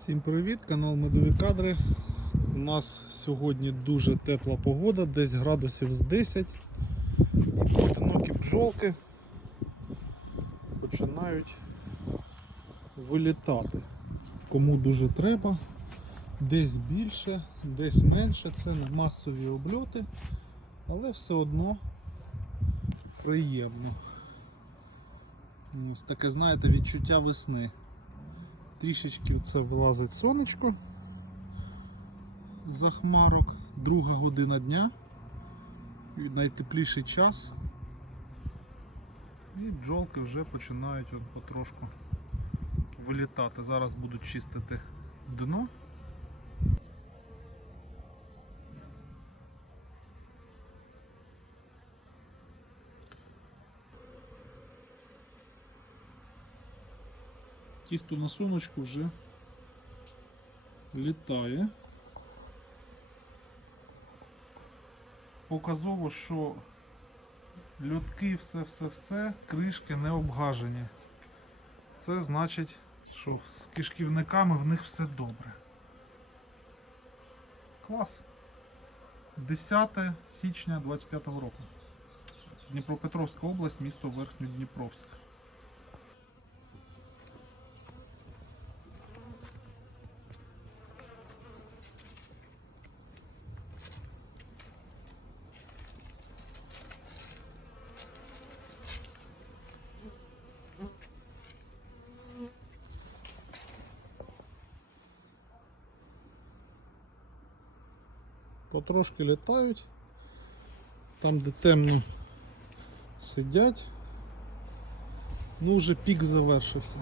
Всім привіт, канал Медові Кадри. У нас сьогодні дуже тепла погода, десь градусів з 10. І поодинокі бджолки починають вилітати. Кому дуже треба, десь більше, десь менше. Це масові обльоти, але все одно приємно. Ось таке, знаєте, відчуття весни. Трішечки це вилазить сонечко за хмарок, друга година дня, найтепліший час. І бджолки вже починають от потрошку вилітати. Зараз будуть чистити дно. Ті, хто на сонечку вже літає. Показово, що льотки, все-все-все, кришки не обгажені. Це значить, що з кишківниками в них все добре. Клас. 10 січня 25 року. Дніпропетровська область, місто Верхньодніпровськ. Потрошки літають. Там, де темно сидять. Ну, вже пік завершився.